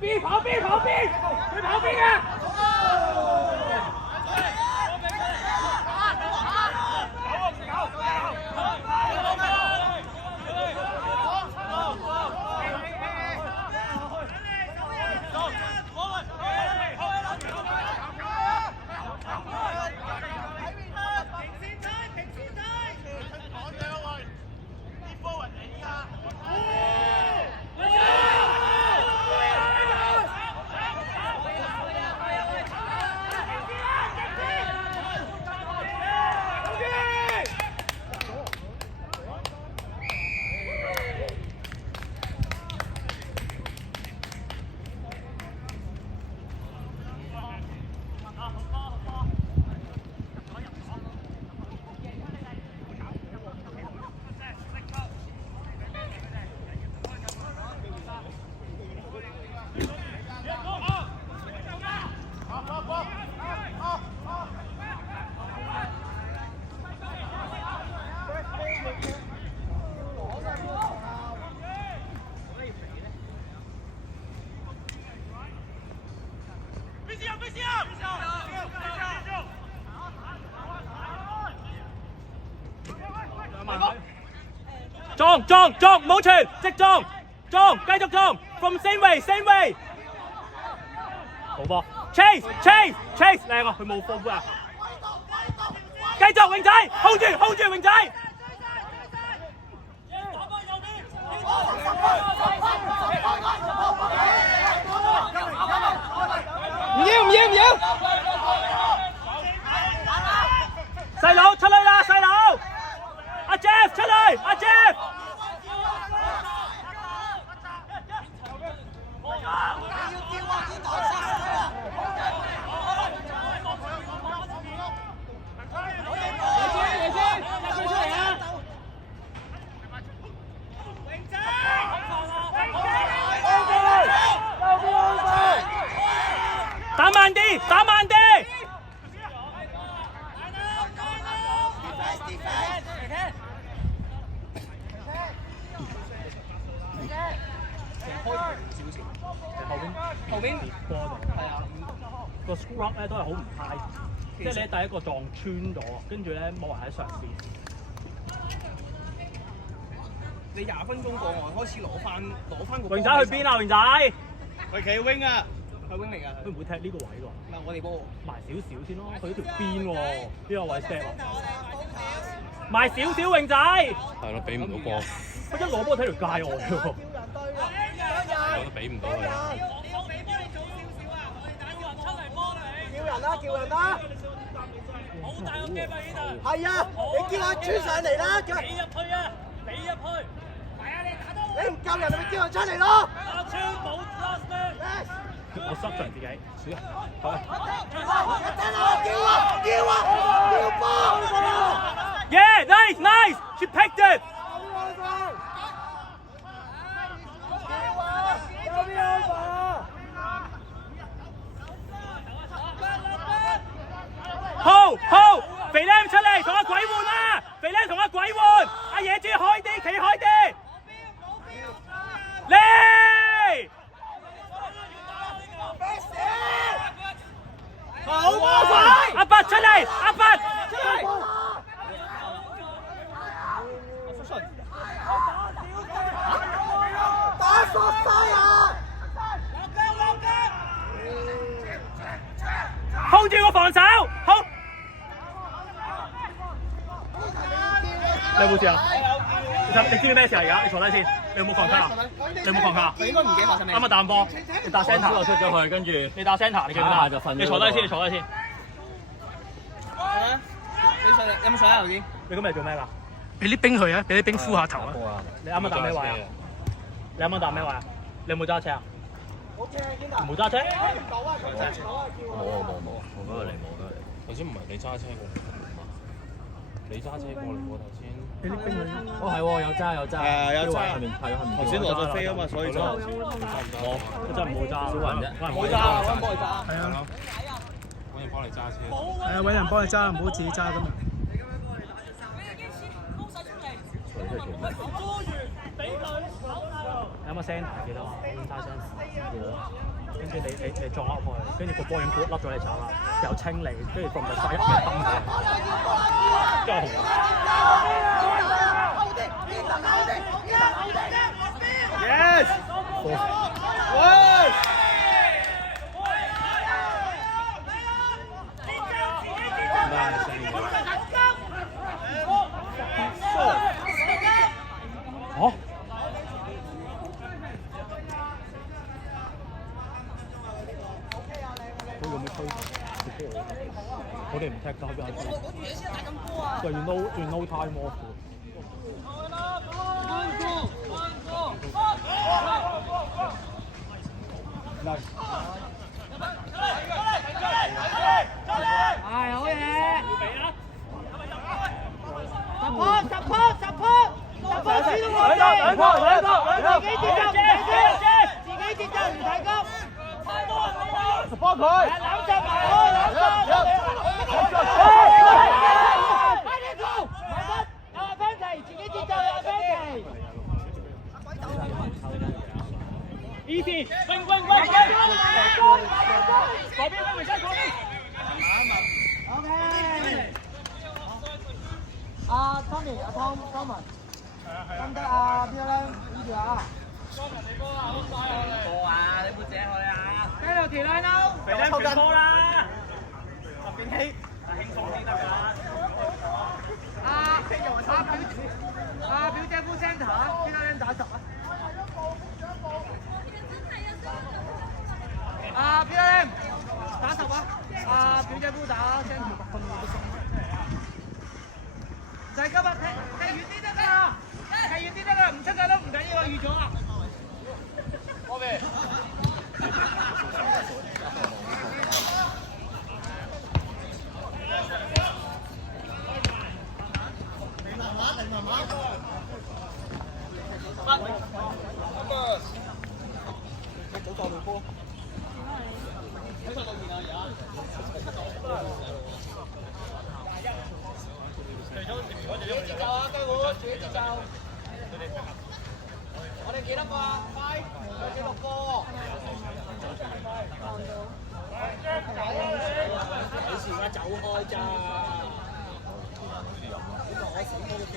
邊跑邊，佢跑邊啊！撞，唔好傳，直撞，繼續撞 ，from same way，好波 ，chase， 靚啊，佢冇波啊，繼續永仔 ，hold 住永仔，唔要，細佬出去啦，細佬，阿 Jeff 出去，阿 Jeff。打慢啲！後邊波度係啊，個 scrub 咧都係好唔 high， 即係你第一個撞穿咗，跟住咧冇人喺上邊。你20分鐘過外開始攞翻個。榮仔去邊啊？榮仔，佢企 wing 啊！佢 wing 嚟㗎，佢唔會踢呢個位喎。唔係我哋波埋少少先咯，佢呢條邊喎，邊個位 step 啊？埋少少榮仔。係咯，俾唔到波。佢一攞波睇條界外喎。我都俾唔到佢。叫人啦！好大個 gap 啊！呢度。係啊，你叫阿豬上嚟啦！叫你入去啊！你入去。係啊，你打多。你唔救人，咪叫人出嚟咯！阿豬冇 last man。我濕上自己，輸啊！好啊！叫波 ！Yeah, nice, she picked it. Hold， 肥靚出嚟同阿鬼換啦！肥靚同阿鬼換，阿野豬開啲，企開啲。嚟！好波水！阿伯出嚟，阿伯出嚟。打索晒啊！hold 住個防守，好。你有冇事啊？你知唔知咩事啊？而家你坐低先，你有冇抗卡啊？你有冇抗卡？佢應該唔記得係咪？啱啱彈波，你打 centre 我出咗去，跟住你打 centre， 你記唔記得？就瞓。你坐低先，你坐低先。你上嚟有冇上嚟頭先？你今日做咩㗎？俾啲冰佢啊！俾啲冰敷下頭啊！你啱啱打咩位啊？你啱啱打咩位啊？你有冇揸車啊？冇揸車？冇，冇得嚟。頭先唔係你揸車過嚟，你揸車過嚟喎頭先。俾啲冰佢。哦係喎，有揸。有揸後面係啊，後面。頭先攞咗飛啊嘛，所以就我真係冇揸，少人啫，冇揸，揾幫佢揸。係啊，揾人幫你揸車。係啊，揾人幫你揸，唔好自己揸㗎嘛。俾佢。咁啊 centre 記得嘛 inside centre 跟住你撞落去，跟住個波已經甩咗你手啦，又清理，跟住from the side 一嘢抌佢，跟住紅。Yes！ 好。佢有冇吹？我哋唔踢得㗎，就要 no time off。係好嘢。support 輸都冇嘅。自己節奏唔提高。幫佢攬實埋開，攬實。快啲做！阿芬奇自己節奏，阿芬奇。Easy， wing， 嗰邊嗰邊。OK。阿 Tommy， 阿 Tom， 得啊，邊個咧？呢條啊。波啊！你冇借佢啊！雞條田啦，都肥仔傳波啦！變氣，輕鬆啲得㗎。表姐夫 centre， 邊個人打10啊？邊個人打10啊？表姐夫打 centre。唔使急啊，踢遠啲得㗎啦，踢遠啲得㗎，唔出㗎都唔緊要啊，預咗啊。我哋。我哋幾多個啊？有幾6個？幾時而家走開咋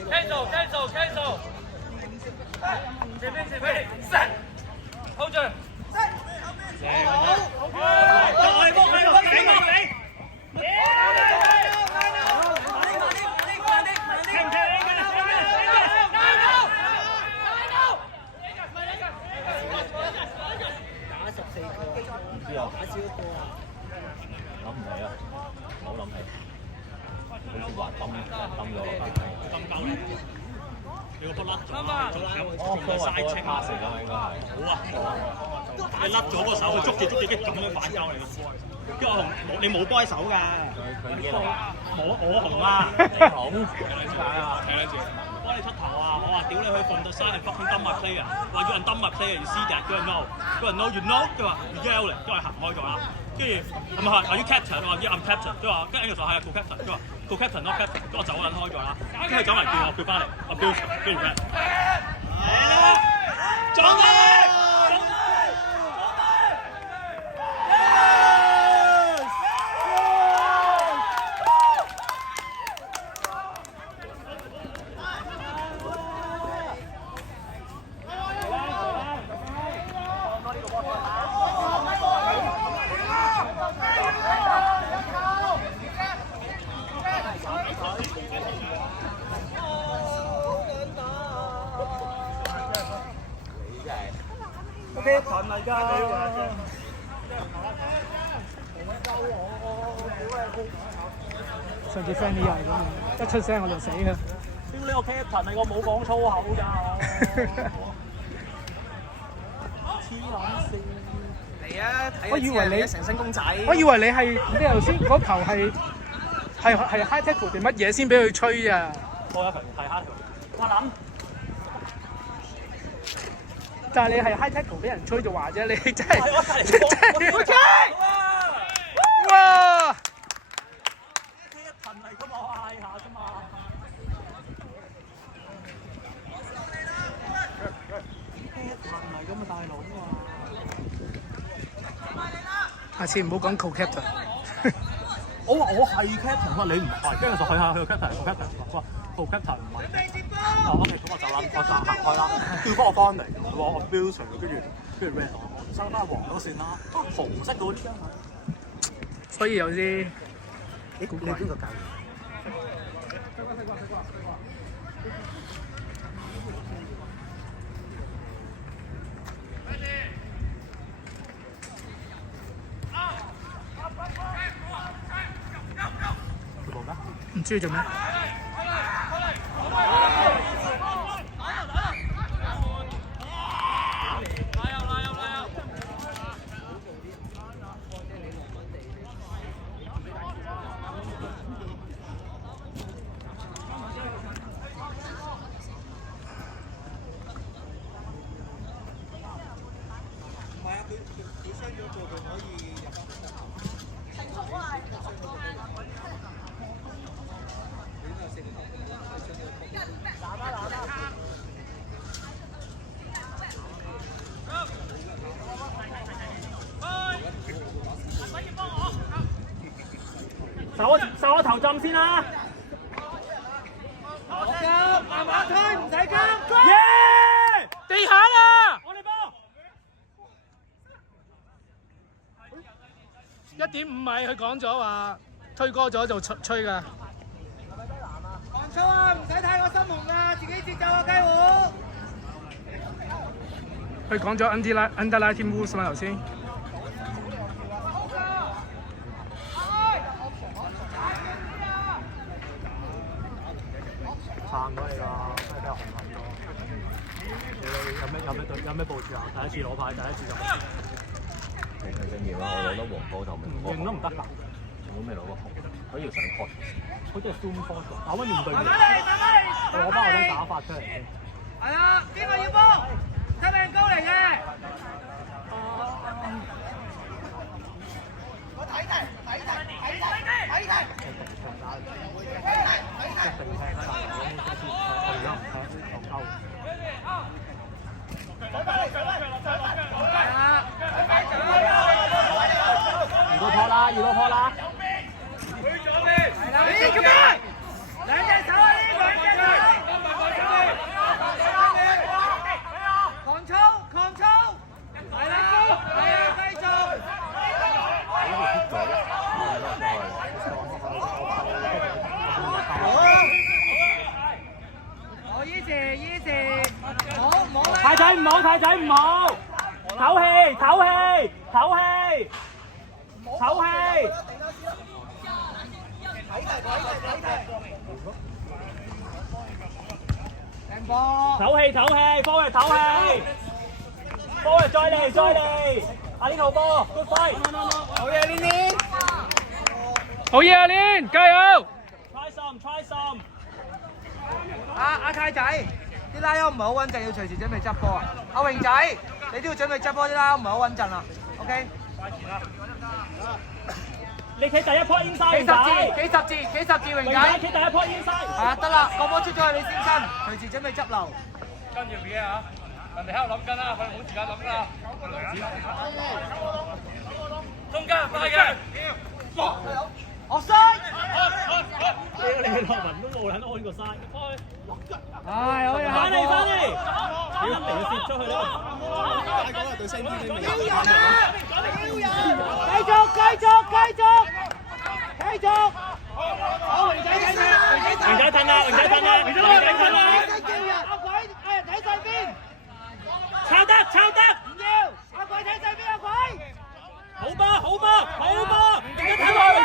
？Cancel！ 前面 ，hold 住。諗唔起啊！冇諗起，好似話抌咗抌夠啦！你個波甩咗啦！嘥清啊！應該係好啊！你甩咗個手，佢捉住咁樣反交你個波。跟住你冇波喺手㗎。我紅啊！你紅點解啊？睇兩次。幫你出頭啊！我話屌你去放到山係 fucking dumb my player， 話叫人 dumb my player， you see that？ 佢話 no， 佢話 no， you know？ 佢話 you yell 嚟，跟住行開咗啦。跟住係咪係 you captain？ 我話 yeah I'm captain。佢話跟住就係 co captain。佢話 co captain not captain。跟住我走撚開咗啦。跟住走埋叫我叫翻嚟，我標跟住咩？撞你！咩群嚟㗎？上次 friend 又係咁樣，一出聲我就死㗎。屌你個 captain 嚟，我冇講粗口㗎。黐撚線！嚟啊！我以為你成身公仔。我以為你係你頭先嗰球係 high tackle 定乜嘢先俾佢吹啊？多一球係 high tackle， 我諗。但係你係 high tackle 俾人吹就話啫，你真係哇！一群嚟㗎嘛，我嗌下啫嘛。一群嚟咁啊，大佬啊！下次唔好講 co-captain。我話我係 captain，佢話你唔係，跟住就去下佢個 captain，個 captain 話個 captain 唔係。哦 ，OK，咁我就行開啦，叫翻我翻嚟，佢話我標除，跟住 red 我收翻黃咗線啦，紅色嗰啲啊。所以有啲你邊個教？唔知做咩？受我頭浸先啦！慢慢推，唔使急。耶！地下啦！我哋波1.5米，佢講咗話推過咗就吹㗎。放粗啊！唔使太過心紅啊，自己節奏啊，雞糊。佢講咗 underlighting moves 嘛頭先。撐咗你啦，真係比較紅狠咗。你有咩部署啊？第一次攞牌，第一次就你最緊要啦，我攞得黃波就唔唔認都唔得㗎。我未攞過紅，佢要上 court。好似係 zoom court，打翻面對面。我攞翻我張打法出嚟先。係啊，邊個要波？七命高嚟嘅。我睇睇。遇到破啦！你做咩？兩隻手啊！兩隻手！狂衝！係啦，繼續。我依時，唔好太仔唔好，唞氣。波嚟唞氣，再嚟，阿呢套波 ，good fight， 好嘢，呢啲。好嘢啊，Lin，加油 ！try some。阿太仔，啲拉優唔係好穩陣，要隨時準備執波啊！阿榮仔，你都要準備執波，啲拉優唔係好穩陣啊 ，OK？ 你企第一波 inside， 幾十字，榮仔。企第一波 inside。啊，得啦，個波出咗去你先身，隨時準備執流。跟住嘢啊！人哋喺度諗緊啦，佢冇時間諗啦。中間快嘅。我衰。你落雲都冇撚開個嘥。唉，好嘢。翻嚟，屌嚟個攝出去啦！大哥啊，對聲啲你未？繼續。好，榮仔睇先。榮仔褪啦！阿鬼，睇晒邊？抄得！唔要。阿鬼睇晒邊？阿鬼。好波！榮仔落去，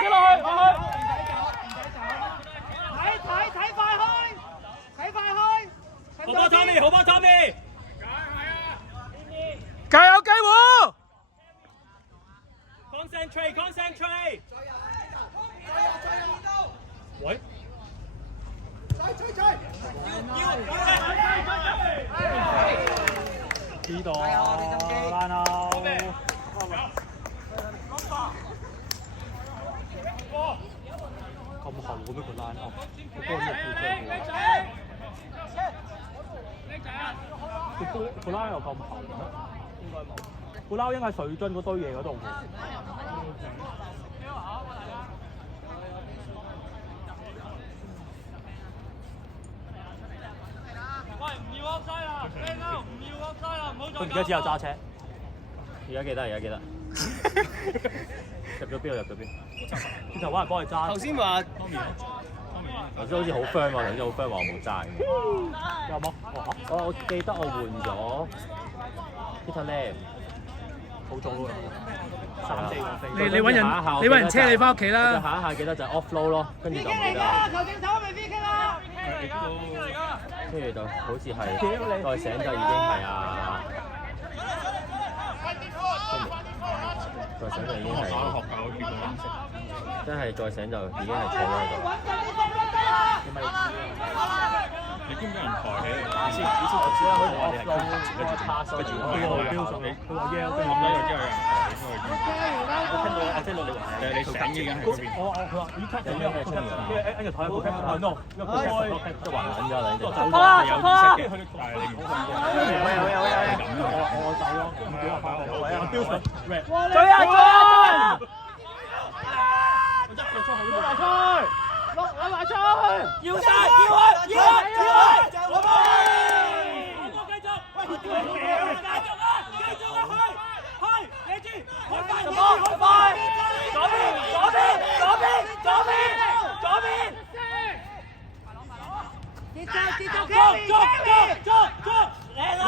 睇快開。好波 Tommy！ 加油雞糊！ concentrate！ 喂！呢度爛後。咁後嘅咩佢爛後？個波入去布拉又咁厚咩？應該冇。布拉應該喺水樽嗰堆嘢嗰度。佢而家只有揸車。而家記得，而家記得。入咗邊？入咗邊？轉頭揾人幫佢揸。頭先話頭先好似好 friend 喎，頭先好 friend 話我冇揸。有冇？我記得我換咗 Peter Lam， 好早㗎，3、4個飛。你揾人車你翻屋企啦。下一下記得就 offload 咯，跟住就唔記得。球證手未 PK 啦！跟住就好似係再醒就已經係啊。再醒就已經係，真係再醒就已經係坐咗喺度。你見唔見人抬起？以前我知啦，好似我哋係跟住 pass 跟住佢話 Yale 跟住後尾又之後有人抬起出去。我聽到我聽到你話但係你醒已經喺嗰邊。佢話咦 cut 有咩出現啊？跟住睇下佢 cut 唔 no， 都還撚咗啦，你哋。你有意識嘅，但係你唔好咁多。我走咯，唔好話我標準 red。追啊！攞埋出去！要晒！要我哋！繼續你知，開快！左邊！捉！嚟啦！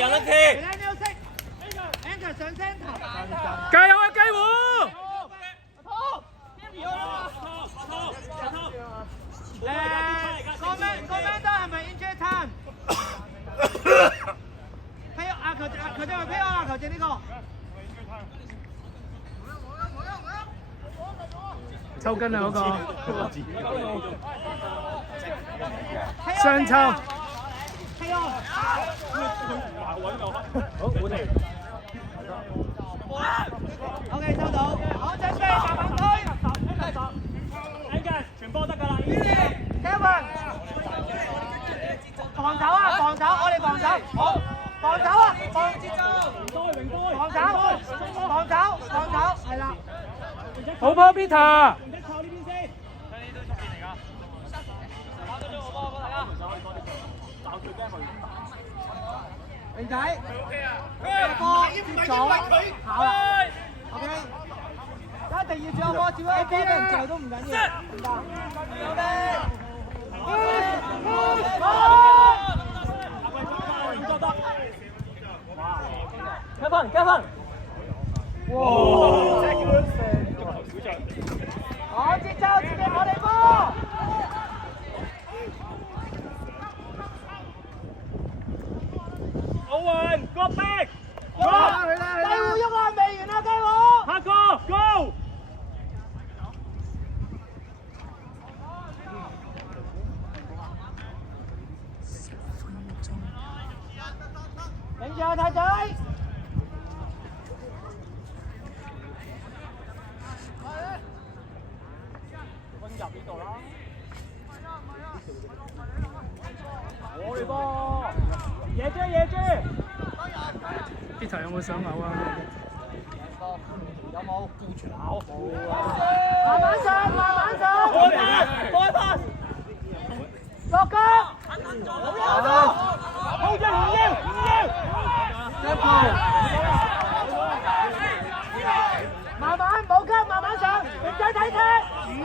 有得踢！加油啊，雞糊！個咩都係咪 injury time？ 佢哋係飛啊！球證呢個。抽筋啊嗰個。雙抽。OK 收到，好準備，慢慢推。全波得㗎啦 Kevin， 防守啊！我哋防守，好，防守啊！防守，係啦。好波 Peter。明仔，波接咗，跑啦 ，OK， 一定要將波接咗，波俾人嚼都唔緊要，明白？Kevin， 哇！好節奏，自己我哋波。Owen, go back! Go! 雞糊喐啊，未完啊，雞糊！下個 go！ 頂住啊，太仔！溫入呢度啦。我哋波，野豬。Peter 有冇想嘔啊？有冇？慢慢上。開拍。落腳。好嘅，唔要。一步。慢慢，冇急，慢慢上。唔使睇踢，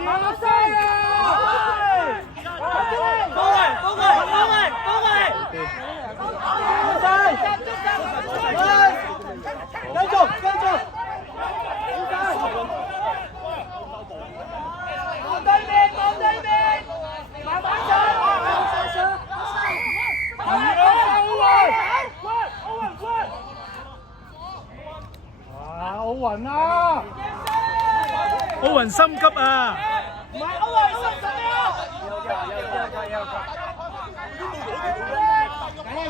慢慢上。高位。繼續，望對面，慢慢上，奧運心急啊！唔係奧運心急啊！唔緊要，佢係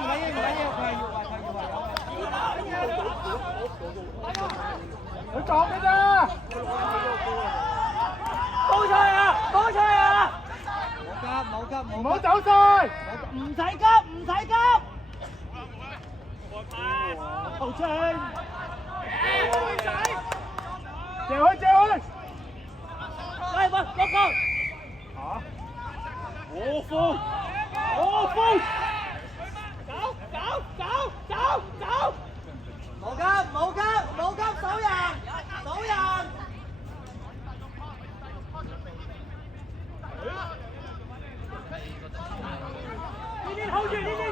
佢撞嘅咋？高賽啊！冇急冇唔好走晒，唔使急唔使急。頭出去，借開借開，喂喂，落個。嚇，我風，我風，走走走走走。冇急冇急冇急，數人數人。呢邊 hold 住呢邊。